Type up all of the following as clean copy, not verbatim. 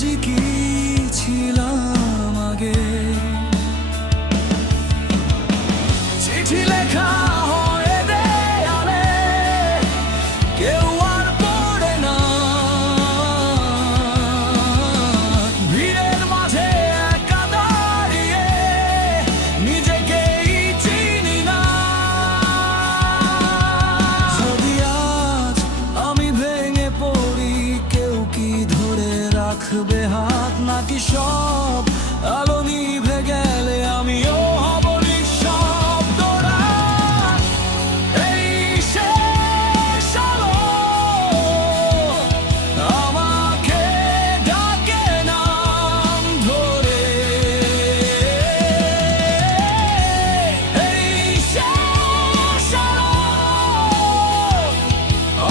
বুঝি কি ছিলাম আগে। চিঠি লেখা হয় দেয়ালে, কেউ আর পড়ে না। ভিড়ের মাঝে একা দাঁড়িয়ে নিজেকেই চিনি না। যদি আজ আমি ভেঙে পড়ি, কেউ কি ধরে রাখবে হাত? নাকি সব আলো নিভে গেলে আমিও হব নিঃশব্দরা? এই শেষ আলো আমাকে ডাকে নাম ধরে। এই শেষ আলো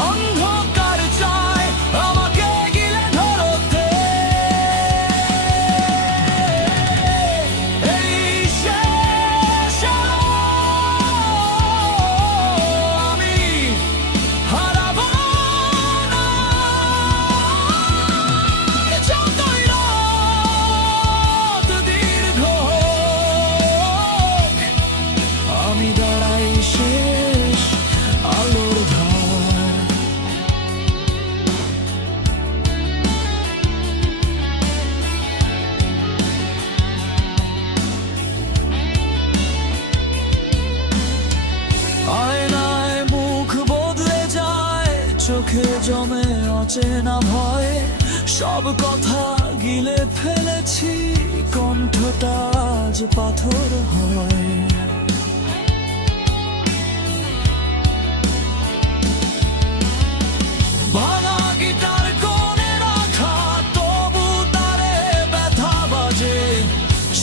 অন্ধকার চায় আমাকে গিলে ধরতে। এই শেষ আলো আমি হারাবো না। যতই রাত দীর্ঘ হোক, আমি দাঁড়াই শেষ আলোর ধার। আয়নায় মুখ বদলে যায়, চোখে জমে অচেনা ভয়। সব কথা গিলে ফেলেছি, কণ্ঠটা আজ পাথর হয়। ভাঙা গিটার কোণে রাখা, তবু তারে ব্যথা বাজে।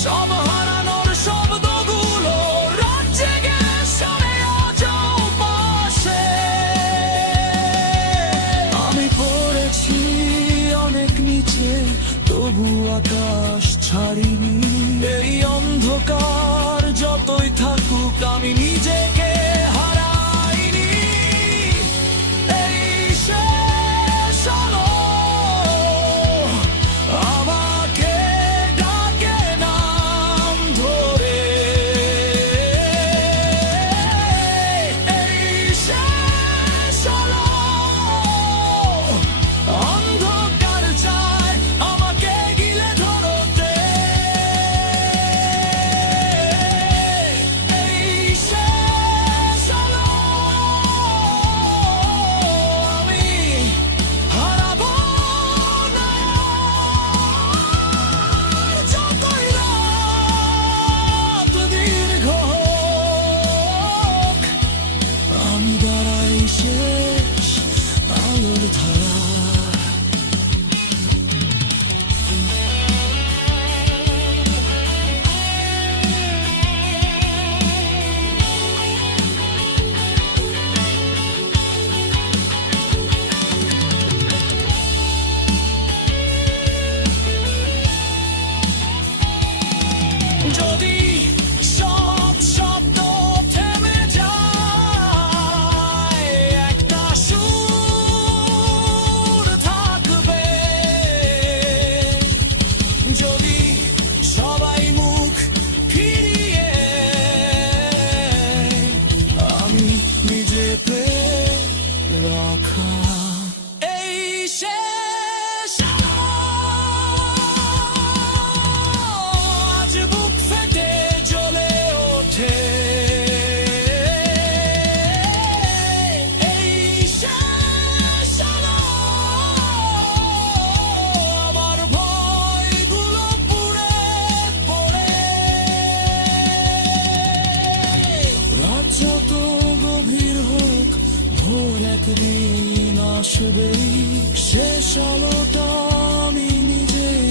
সব হারানোর শব্দগুলো রাত জেগে শোনে আজও পাশে। আমি পড়েছি অনেক নিচে, তবু আকাশ ছাড়িনি। এই অন্ধকার যতই থাকুক, আমি নিজেকে হারাইনি। এই শেষ আলো আমাকে ডাকে নাম ধরে। এই শেষ আলো অন্ধকার চায় আমাকে গিলে ধরতে। এই শেষ আলো আমি হারাবো না। যতই রাত দীর্ঘ হোক, আমি দাঁড়াই শেষ আলোর ধারা। যদি সব শব্দ থেমে যায়, একটা সুর থাকবে। যদি সবাই মুখ ফিরিয়ে, আমি নিজে পেয়ে রাখা। এই শেষ আজ বুক ফেটে জ্বলে ওঠে। এই শেষ আলো আমার ভয়গুলো পুড়ে পড়ে। রাত যত গভীর হোক, ভোর একদিন আসবেই। শেষ আলোটা আমি নিজেই